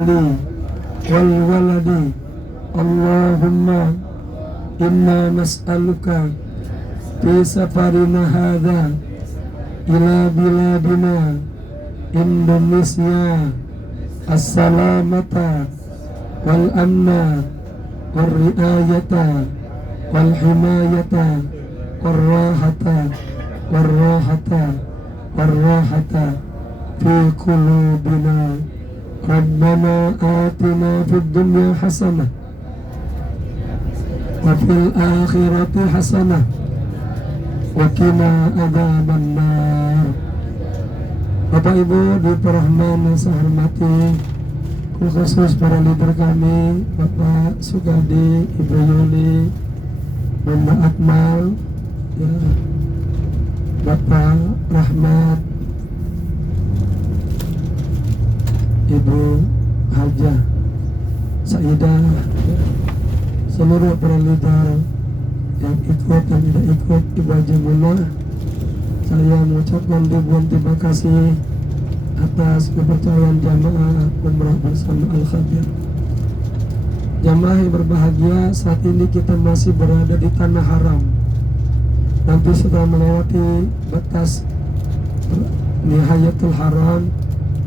wal waladi. Allahumma inna nas'aluka fi safarina hadha ila biladina Indonesia as-salamata wal amna wal riayata wal himayata wal rahata fi qulubina. Rabbana atina fid dunya hasanah wa fil akhirati hasanah wa qina adzabannar. Bapak Ibu diperahmani sehormati, khusus para leader kami, Bapak Sugadi, Ibu Yuli, Bunda Akmal, ya, Bapak Rahmat, Ibu Hajah Saidah, seluruh para leader yang ikut dan tidak ikut, Ibu Haji Muna, saya mengucapkan ribuan terima kasih atas kepercayaan jamaah umrah bersama Al-Khadir. Jamaah yang berbahagia, saat ini kita masih berada di tanah haram. Nanti setelah melewati batas nihayatul haram,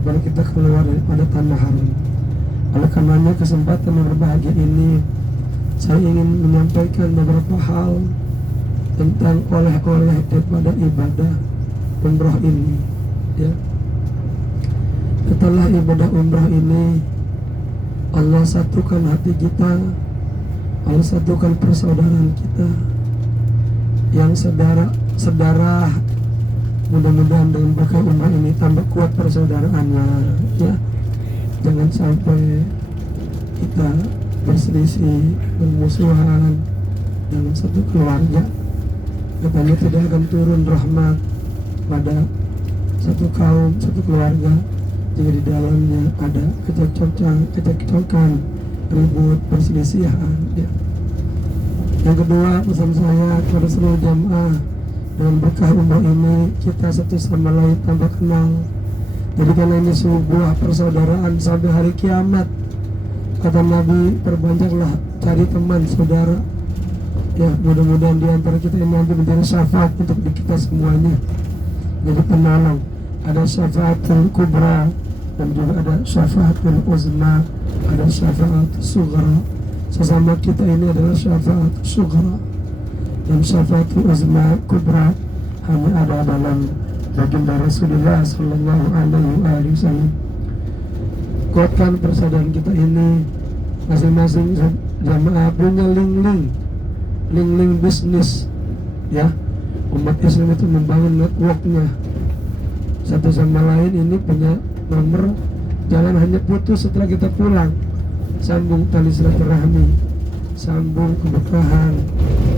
baru kita keluar daripada tanah haram. Oleh karenanya kesempatan yang berbahagia ini, saya ingin menyampaikan beberapa hal tentang oleh-oleh daripada ibadah umrah ini, ya. Setelah ibadah umrah ini, Allah satukan hati kita, Allah satukan persaudaraan kita yang saudara. Mudah-mudahan dengan berkah umrah ini tambah kuat persaudaraannya, ya. Jangan sampai kita berselisih, bermusuhan dalam satu keluarga. Katanya tidak akan turun rahmat pada satu kaum, satu keluarga jika di dalamnya ada kecekcokan, ribut, perselisihan, ya. Yang kedua, pesan saya kepada seluruh jamaah, dengan berkah umrah ini kita satu sama lain tambah kenal. Jadi karena ini sebuah persaudaraan sampai hari kiamat. Kata Nabi, perbanyaklah cari teman saudara. Ya, mudah-mudahan di antara kita ini nanti menjadi syafaat untuk kita semuanya. Jadi penolong. Ada syafaatul kubra dan juga ada syafaatul uzma, ada syafaatul sughra. Sesama kita ini adalah syafaatul sughra. Dan syafaatul uzma kubra hanya ada dalam baginda Rasulullah sallallahu alaihi wasallam. Kuatkan persaudaraan kita ini. Masing-masing jamaah punya link bisnis, ya. Umat Islam itu membangun networknya satu sama lain. Ini punya nomor, jangan hanya putus setelah kita pulang. Sambung tali silaturahmi, sambung keberkahan.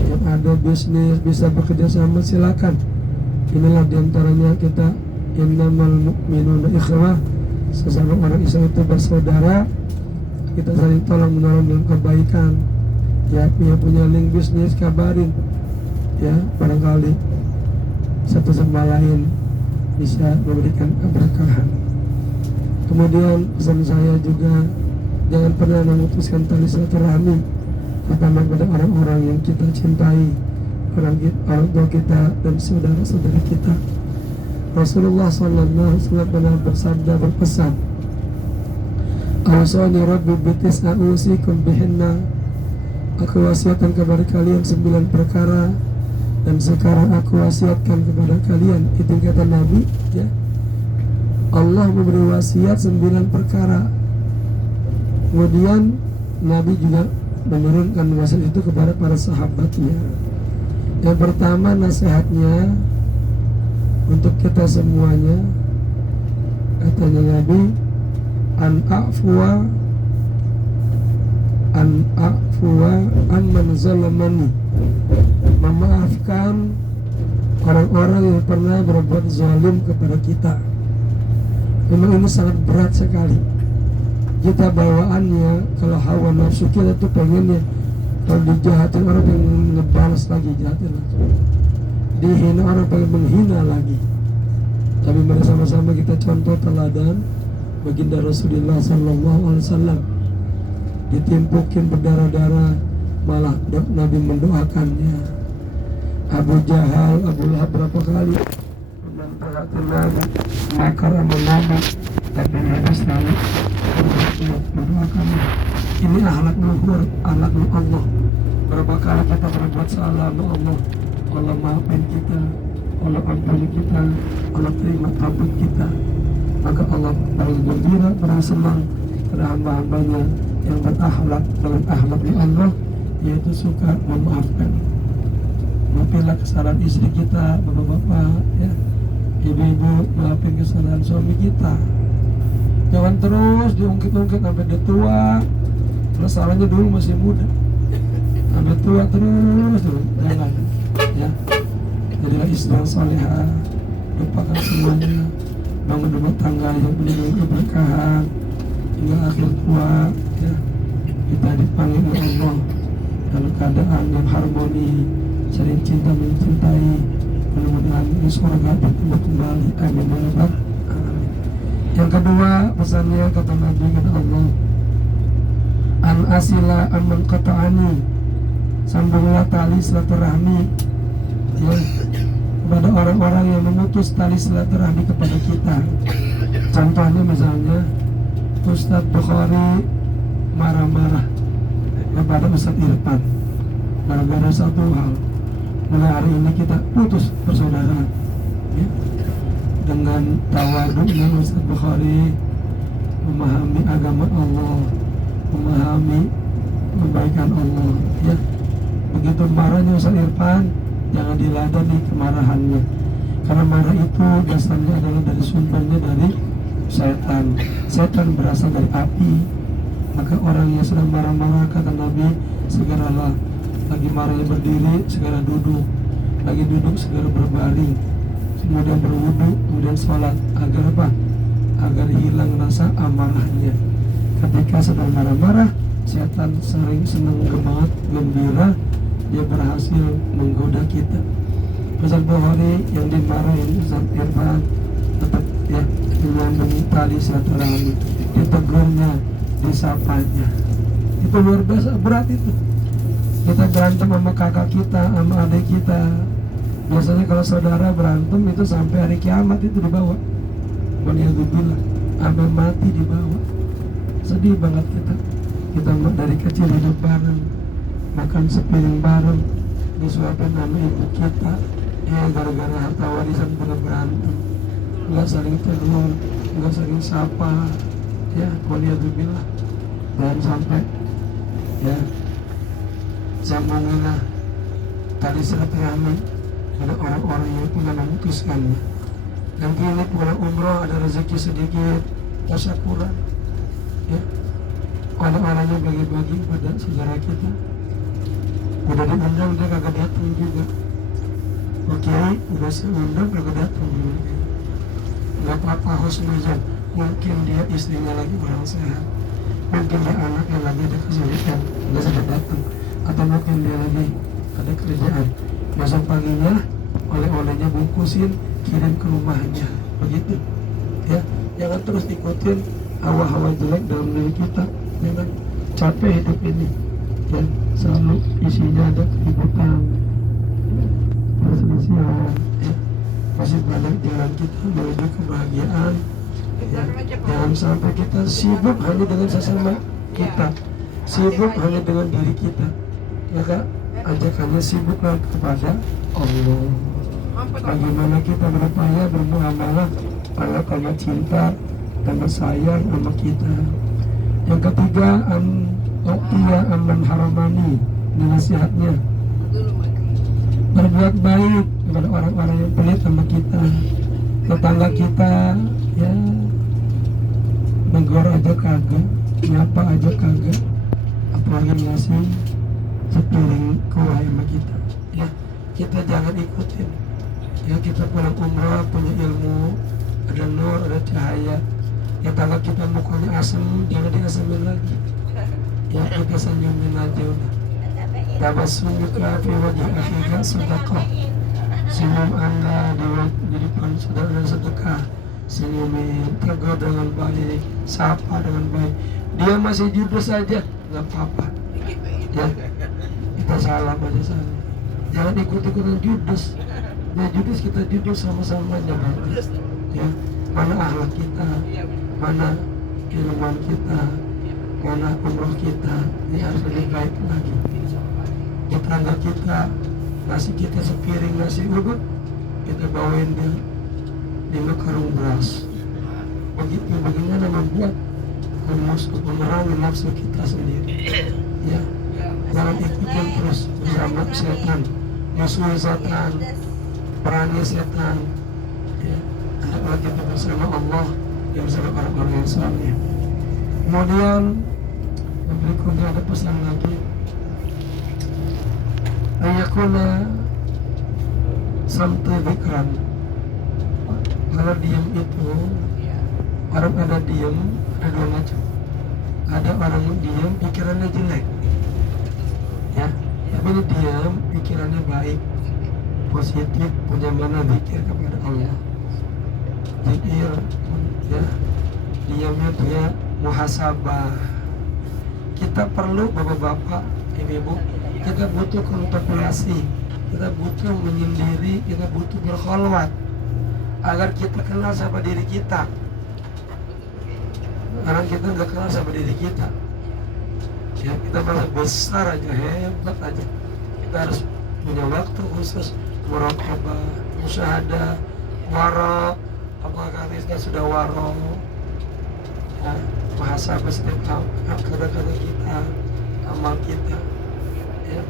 Yang ada bisnis bisa bekerja sama, silakan. Inilah diantaranya kita, innamal mu'minuna ikhwah, sesama orang Islam itu bersaudara. Kita saling tolong menolong dalam kebaikan. Ya, yang punya link bisnis kabarin, ya, barangkali satu sama lain bisa memberikan keberkahan. Kemudian pesan saya juga, jangan pernah memutuskan tali silaturahmi, terutama pada orang-orang yang kita cintai, orang tua kita dan saudara-saudara kita. Rasulullah SAW pernah bersabda, berpesan, Awsani Rabbi bitis'a usikum bihinna. Aku wasiatkan kepada kalian 9 perkara, dan sekarang aku wasiatkan kepada kalian. Itu kata Nabi, ya. Allah memberi wasiat 9 perkara. Kemudian Nabi juga menurunkan wasiat itu kepada para sahabatnya. Yang pertama nasihatnya untuk kita semuanya, katanya Nabi, an a'fuwa amman zalamani, memaafkan orang-orang yang pernah berbuat zalim kepada kita. Memang ini sangat berat sekali. Kita bawaannya, kalau hawa nafsu kita tuh pengennya kalau dijahatin orang pengen ngebalas lagi, jahatin lagi. Dihina orang pengen menghina lagi. Tapi bersama-sama kita contoh teladan, baginda Rasulullah sallallahu alaihi wasallam ditimpukin berdarah-darah, malah Nabi mendoakannya. Abu Jahal, Abu Lahab berapa kali menentang Nabi, makar sama Nabi, tapi Nabi selalu mendoakannya. Ini akhlak luhur, akhlak Allah. Berapa kali kita berbuat salah, Allah, Allah maafin kita, Allah ampuni kita, Allah terima taubat kita. Maka Allah bergembira, bersenang pada hamba-hambanya yang berakhlak dengan akhlak Allah, yaitu suka memaafkan. Maafinlah kesalahan istri kita, bapak-bapak, ya, ibu-ibu, maafin kesalahan suami kita. Jangan terus diungkit-ungkit sampai dia tua. Masalahnya dulu masih muda, sampai tua terus, jangan, ya. Jadilah istri yang salihah, lupakan semuanya, bangun rumah tangga yang penuh keberkahan hingga akhir tua, ya. Kita dipanggil oleh Allah dalam keadaan yang harmoni, saling cinta mencintai. Mudah-mudahan di surga bertemu kembali. Amin ya rabbal alamin. Yang kedua, pesannya kata Nabi kepada Allah, an asila aman qata'ani, sambunglah tali silaturahmi, ya, kepada orang-orang yang memutus tali silaturahmi kepada kita. Contohnya misalnya Ustadz Bukhari marah-marah kepada Ustadz Irfan gara-gara satu hal. Mulai hari ini kita putus persaudaraan, ya. Dengan tawaduknya Ustadz Bukhari memahami agama Allah, memahami kebaikan Allah, ya. Begitu marahnya Ustadz Irfan, jangan diladani kemarahannya, karena marah itu dasarnya adalah dari sumbernya dari setan. Setan berasal dari api. Maka orang yang sedang marah-marah, kata Nabi, segeralah, lagi marahnya berdiri, segera duduk, lagi duduk segera berbaring, kemudian berwudu, kemudian sholat, agar apa? Agar hilang rasa amarahnya. Ketika sedang marah-marah, setan sering senang banget, gembira, dia berhasil menggoda kita. Ustadz Bukhari yang dimarahin Ustadz Irfan tetap, ya, menyambung tali silaturahmi, ditegurnya, disapanya. Itu luar biasa berat itu. Kita berantem sama kakak kita, sama adik kita. Biasanya kalau saudara berantem itu sampai hari kiamat itu dibawa. Waliyadzubillah, sampai mati dibawa. Sedih banget kita. Kita dari kecil hidup bareng, makan sepiring bareng, disuapin sama ibu kita. Ya gara-gara harta warisan pernah berantem, nggak saling tegur, nggak saling sapa. Ya, waliyadzubillah. Dan sampai, ya, sambungilah tali silaturahmi pada orang-orang yang pernah memutuskannya. Dan kini pulang umroh ada rezeki sedikit, tasyakuran, ya, orang-orangnya bagi-bagi pada saudara kita. Udah diundang dia kagak datang juga. Oke, udah seundang kagak datang juga. Gak apa-apa, husnuzon. Mungkin dia istrinya lagi kurang sehat, mungkin dia anaknya lagi ada kesulitan, nggak sempat datang, atau mungkin dia lagi ada kerjaan. Besok paginya oleh-olehnya bungkusin, kirim ke rumahnya, begitu, ya. Jangan terus ikutin hawa-hawa jelek dalam diri kita. Jangan capek hidup ini, ya. Selalu isinya ada keributan, perselisihan, ya. Masih banyak jalan kita menuju kebahagiaan. Ya, jangan sampai kita sibuk hanya dengan sesama kita, sibuk hanya dengan diri kita. Maka ajakannya sibuklah kepada Allah. Bagaimana kita berupaya bermuamalah Allah karena cinta dan sayang sama kita. Yang ketiga, uqtiya amman haramani, nasihatnya berbuat baik kepada orang-orang yang pelit sama kita, tetangga kita, ya. Negor aja kagak, nyapa aja kagak, apalagi ngasih sepiring kue sama kita. Ya, kita jangan ikutin. Ya, kita pulang umrah, punya ilmu, ada nur, ada cahaya. Ya, tangga kita mukanya asem, jangan diasemin lagi. Ya, kita senyumin aja udah. Tabassumuka fi wajhi akhika sedekah. Senyum Anda di depan saudara sedekah. senyumin, tegur dengan baik, sapa dengan baik. Dia masih judes saja, nggak apa-apa. Ya, kita salam aja salam. Jangan ikut-ikutan judes. Dia judes, kita judes sama-samanya berarti. Ya, mana akhlak kita, mana ilmuwan kita, mana umroh kita, ini harus lebih baik lagi. Tetangga kita ngasih kita sepiring nasi uduk, kita bawain dia 5 karung beras. Begitu bagaimana membuat memerangi nafsu kita sendiri. Ya, jangan ikutin terus bersama setan, musuh setan, perangi setan. Ya, hendaklah kita bersama Allah yang bersama orang-orang yang saleh. Kemudian berikutnya ada pesan lagi, ayakuna sampai zikran. Kalau diam itu, orang ada diam, ada dua macam. Ada orang diam pikirannya jelek, ya, tapi ini diam pikirannya baik, positif, punya mana zikir kepada Allah. Zikir, ya, diamnya dia muhasabah. Kita perlu bapak-bapak, ibu-ibu, kita butuh kontemplasi, kita butuh menyendiri, kita butuh berkholwat agar kita kenal sama diri kita. Karena kita nggak kenal sama diri kita, ya, kita malah besar aja, hebat aja. Kita harus punya waktu khusus muraqabah, musyahadah, wara. Apakah kita sudah wara? Ya, muhasabah setiap kata-kata kita, amal kita. Ya,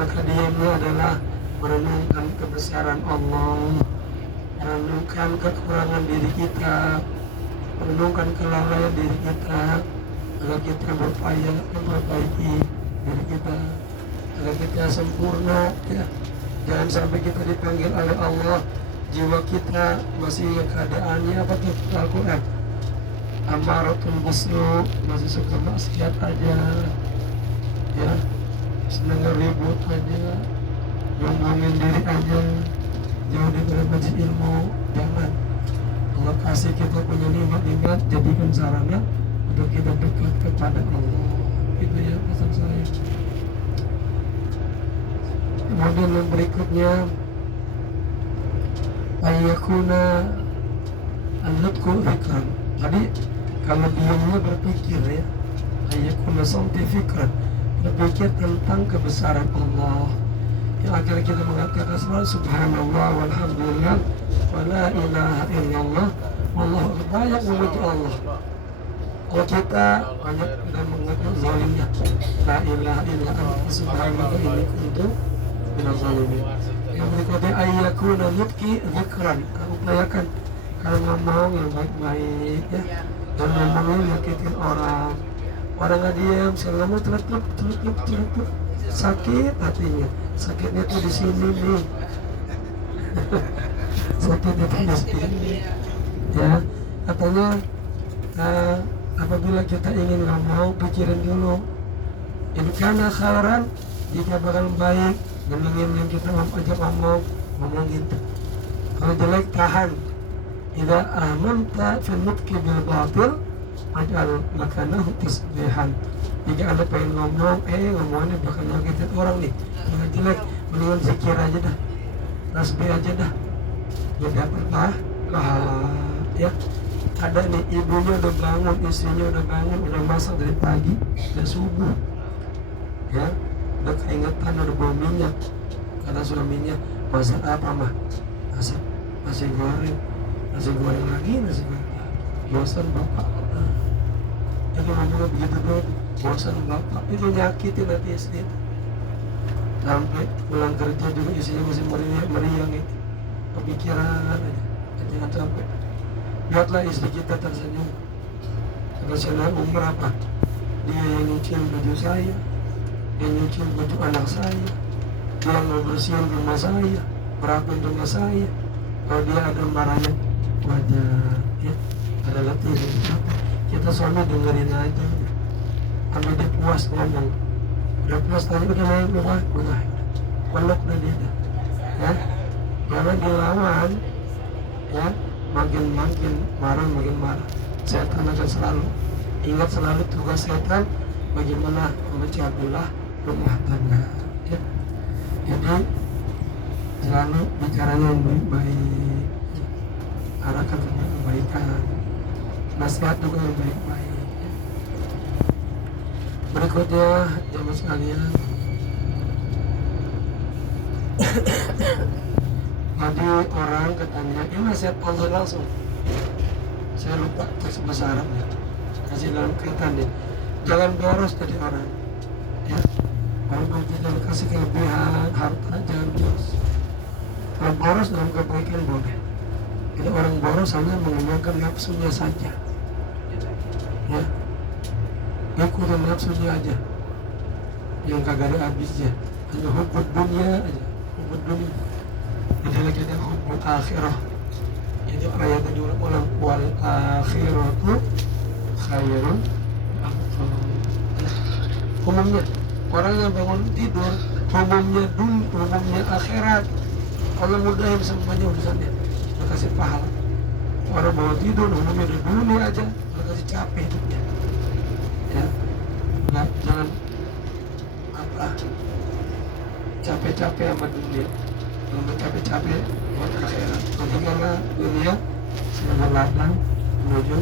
maka diamnya adalah merenungkan kebesaran Allah, merenungkan kekurangan diri kita, merenungkan kelalaian diri kita, agar kita berupaya memperbaiki diri kita, agar kita sempurna. Ya, jangan sampai kita dipanggil oleh Allah, jiwa kita masih keadaannya apa tuh Al-Quran, amaratul bisu, masih suka maksiat aja, ya, senang ribut aja, ngomongin diri aja, jauh dari majelis ilmu. Jangan. Allah kasih kita punya nikmat-nikmat, jadikan sarana untuk kita dekat kepada Allah. Itu ya pesan saya. Kemudian yang berikutnya, ayyakuna an-nutqu fikran. Tadi kalau diamnya berpikir, ya, ayyakuna samti fikran, berpikir tentang kebesaran Allah, yang akhirnya kita mengatakan selalu subhanallah walhamdulillah wala ilaha illallah wallahu akbar, banyak memuji Allah. Kalau kita banyak dan mengaku zalimnya, la ilaha illa anta subhanaka inni kuntu minaz zalimin. Yang berikutnya ayyakuna nutqi dzikran, upayakan kalau ngomong yang baik-baik, ya, dan ngomongnya meyakinkan orang. Orang nggak diam, saya ngomong teletup, sakit hatinya. Sakitnya tuh di sini nih. Sakitnya tuh di sini. Ya, katanya apabila kita ingin ngomong, pikirin dulu. Ini karena khairan, jika bakal baik, ngomongin yang kita ajak ngomong gitu. Kalau jelek tahan. Idza amanta fi nutqi bil batil ajal makanahu tasbihan. Jika Anda pengen ngomongnya bakal nyakitin orang nih, jangan jelek, mendingan zikir aja dah, tasbih aja dah, ya dapat pahala. Ya, ada nih ibunya udah bangun, istrinya udah bangun, udah masak dari pagi, udah subuh, ya, udah keingetan, udah bawa minyak, kata suaminya, masak apa mah? Masak nasi goreng lagi, nasi goreng. Bosan bapak, jadi ngomongnya begitu doang. Bosan bapak, itu nyakitin hati istri. Sampai pulang kerja juga istrinya masih meriang itu, kepikiran aja. Jangan sampai. Lihatlah istri kita tersenyum. Tersenyum umur apa? Dia yang nyuciin baju saya, dia nyuciin baju anak saya, dia yang ngebersihin rumah saya, merapin rumah saya. Kalau dia ada marahnya, wajar, ya, ada letih. Kita suami dengerin aja. Sampai dia puas ngomong, udah puas tanya udah main udah peluk udah dia, ya, jangan dilawan, ya, makin marah, makin marah. Setan akan selalu ingat selalu tugas setan bagaimana memecah belah rumah tangga. Ya. Jadi selalu bicaranya yang baik-baik, arahkan kebaikan, nasihat juga yang baik-baik. Ya. Berikutnya jamaah sekalian, jadi orang katanya ini nasihat Allah langsung. Saya lupa teks bahasa Arabnya. Kasih dalam kaitan deh. Jangan boros jadi orang. Ya. Kalau tidak kasih kelebihan harta jangan boros. Kalau boros dalam kebaikan boleh. Jadi orang boros hanya mengembangkan nafsunya saja. Ya. Ikutin nafsunya aja. Yang kagak ada habisnya. Hanya hubbud dunia aja. Hubbud dunia. Jadi lagi ada hubbud akhirah. Jadi ayat yang diulang-ulang wal akhiratu khairun. Umumnya orang yang bangun tidur umumnya akhirat. Allah mudahin semuanya urusannya. Dia kasih pahala. Orang bangun tidur umumnya di dunia aja. Dia kasih capek hidupnya. Ya, nah, jangan capek-capek sama dunia. Jangan capek-capek buat akhirat. Karena dunia sebagai ladang menuju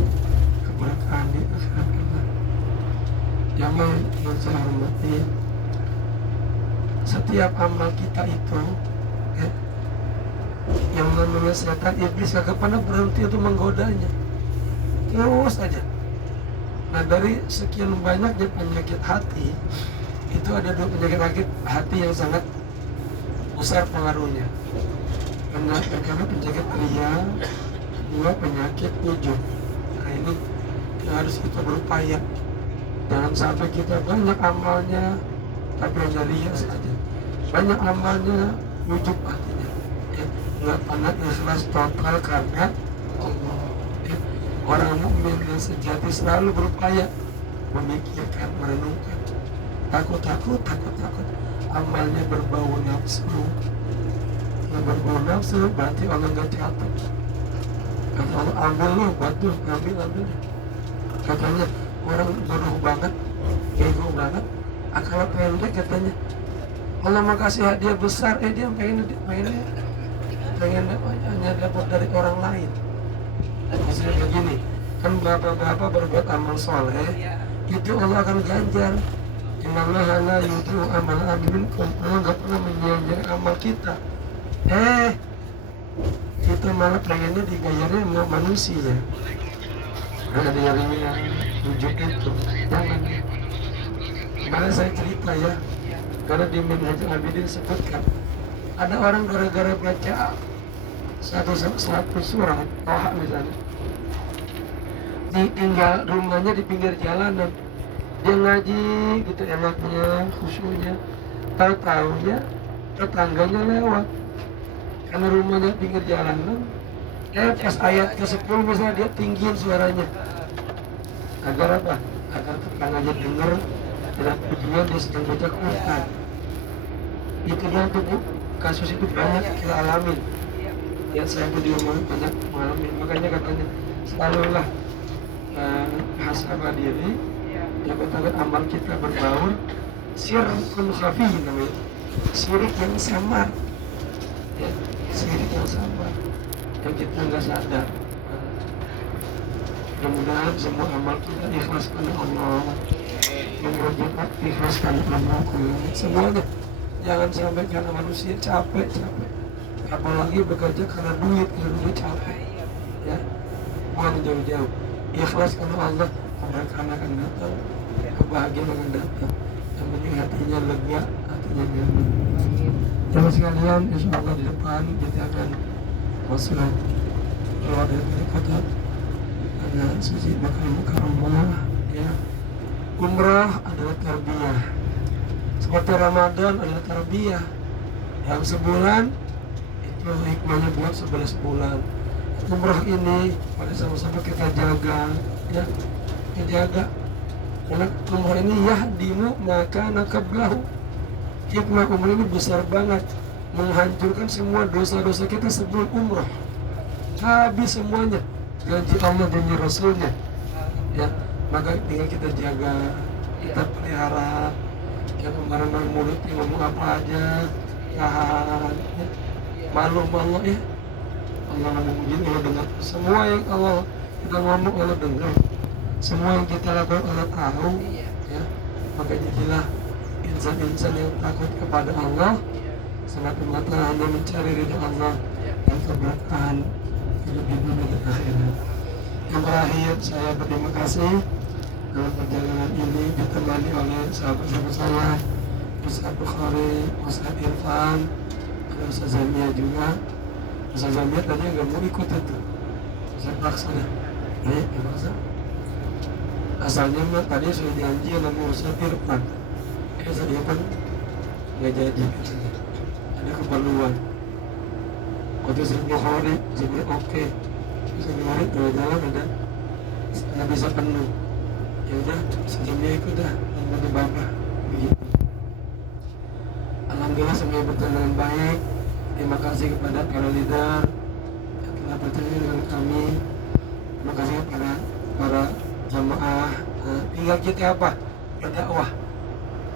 keberkahan di akhirat kita. Yang saya hormati, setiap amal kita itu, ya, yang namanya setan iblis gak pernah berhenti untuk menggodanya, terus aja. Nah dari sekian banyaknya penyakit hati, itu ada 2 penyakit hati yang sangat besar pengaruhnya. Pertama penyakit ria, 2 penyakit ujub. Nah ini yang harus kita berupaya. Jangan sampai kita banyak amalnya tapi hanya ria saja. Banyak amalnya ujub hatinya. Ya, nggak pernah ikhlas total karena Allah. Ya, orang mukmin yang sejati selalu berupaya memikirkan, merenungkan. Takut. Amalnya berbau nafsu. Berbau nafsu berarti Allah nggak catat. Kata Allah ambil loh, batu ambil. Katanya orang bodoh banget, ego banget, akal pendek katanya. Allah mau kasih hadiah besar, dia pengen hanya dapat dari orang lain. Misalnya begini, kan bapak-bapak berbuat amal soleh, itu Allah akan ganjar. Innallaha la yudhi'u amala minkum. Allah nggak pernah menyia-nyiakan amal kita. Kita malah pengennya digayarnya sama manusia. Ada yang tujuh itu, jangan. Karena saya cerita ya, karena di Minhaj Abidin disebutkan ada orang gara-gara baca satu surat Toha misalnya, tinggal rumahnya di pinggir jalanan, dia ngaji gitu enaknya, khusyuknya, tahu-tahunya tetangganya lewat karena rumahnya pinggir jalanan. Pas ayat ke-10 misalnya dia tinggiin suaranya. Agar apa? Agar tetangganya dengar dan tujuan dia sedang baca Quran. Itu dia tuh Bu, kasus itu banyak kita alamin. Ya saya pun di rumah banyak mengalami. Makanya katanya selalulah muhasabah diri. Jaga-jaga amal kita berbaur. Syirkun khafi namanya. Syirik yang samar. Ya, syirik yang samar. Yang kita nggak sadar. Mudah-mudahan semua amal kita ikhlas karena Allah, mengerjakan ikhlas karena Allah. Semuanya jangan sampai karena manusia capek. Apalagi bekerja karena duit capek. Ya, bukan jauh-jauh. Ikhlas karena Allah, keberkahan akan datang, kebahagiaan akan datang. Yang penting hatinya lega, hatinya nyaman. Jamaah sekalian, insya Allah di depan kita akan masuk keluar dari kota suci Makkah Mukarramah. Ya, umrah adalah tarbiyah, seperti Ramadan adalah tarbiyah. Yang sebulan itu hikmahnya buat 11 bulan. Umrah ini pada sama-sama kita jaga, ya, kita jaga. Karena umrah ini yahdimu maka nakablahu. Hikmah umrah ini besar banget, menghancurkan semua dosa-dosa kita sebelum umrah. habis semuanya janji Allah janji Rasulnya ya. Maka tinggal kita jaga, kita pelihara ya. Kemarin mulutnya ngomong apa aja tahan ya. Malu ya. Allah ngomong begini Allah dengar, semua yang Allah kita ngomong Allah dengar, semua yang kita lakukan Allah tahu ya. Maka jadilah insan-insan yang takut kepada Allah, semata-mata hanya mencari ridha Allah dan keberkahan hidup di dunia dan akhirat. Yang terakhir, saya berterima kasih dalam perjalanan ini ditemani oleh sahabat-sahabat saya, Ustaz Bukhari, Ustaz Irfan, ada Ustaz Zamia juga. Ustaz Zamia tadi nggak mau ikut itu, saya paksa dah, paksa. Asalnya mah tadi sudah janji sama Ustaz Irfan, Ustaz Irfan nggak jadi, ada keperluan. Waktu Ustaz Bukhari, jadi oke. Ustaz Bukhari jalan-jalan ada nggak bisa penuh. Ya udah, sebelumnya ikut dah membantu bapak begitu. Alhamdulillah semuanya berjalan dengan baik. Terima kasih kepada para leader yang telah bertanya dengan kami. Terima kasih kepada para jamaah. Tinggal kita apa? Berdakwah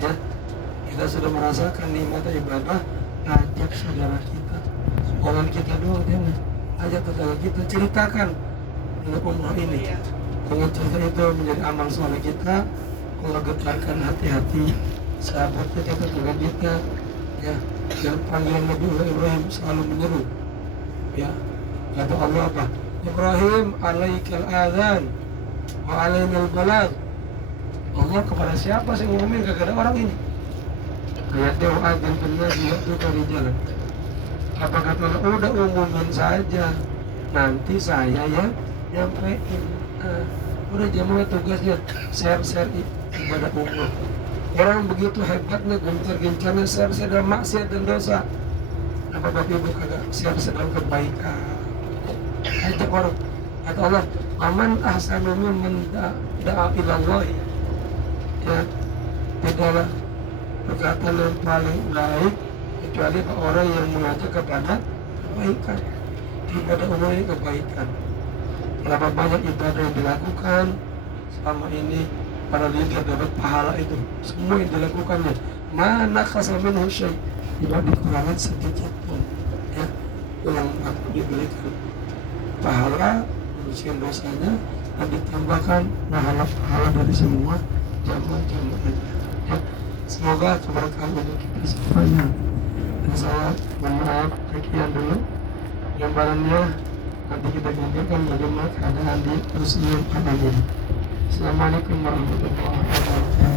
ya. Kita sudah merasakan nikmat ibadah, ajak saudara kita, orang kita doang jangan, ajak tetangga kita, ceritakan untuk umrah ini. Dengan cerita itu menjadi amal soleh kita, menggetarkan hati-hati sahabat kita, tetangga kita ya. Dan panggilan Nabi Ibrahim selalu menyeru ya, kata Allah apa? Ibrahim alaikal adzan wa alainal balagh. Allah kepada siapa sih ngumumin, kagak ada orang ini. Ayatnya wa'adzan benar dia itu dari jalan. Apa kata Allah? Udah umumin saja, nanti saya yang nyampein. Udah jamaah tugasnya share ibadah umroh. Orang begitu hebatnya, gencar-gencarnya share dalam maksiat dan dosa. Apa Bapak Ibu kagak share dalam kebaikan? Ajak orang. Kata Allah, aman ahsanu mimman da'a ilallah. Ya, tidaklah perkataan yang paling baik kecuali orang yang mengajak kepada kebaikan. Ibadah umroh ini kebaikan. Berapa banyak ibadah yang dilakukan selama ini, para leader dapat pahala itu, semua yang dilakukannya mana kasamin husyai, tidak dikurangi sedikit pun ya. Yang aku diberikan pahala membersihkan dosanya dan ditambahkan pahala dari semua jamaah ya. Semoga keberkahan untuk kita semuanya. Dan saya mohon maaf, sekian dulu gambarannya. Nanti kita gantikan bagaimana keadaan di museum ini. Assalamualaikum warahmatullahi wabarakatuh.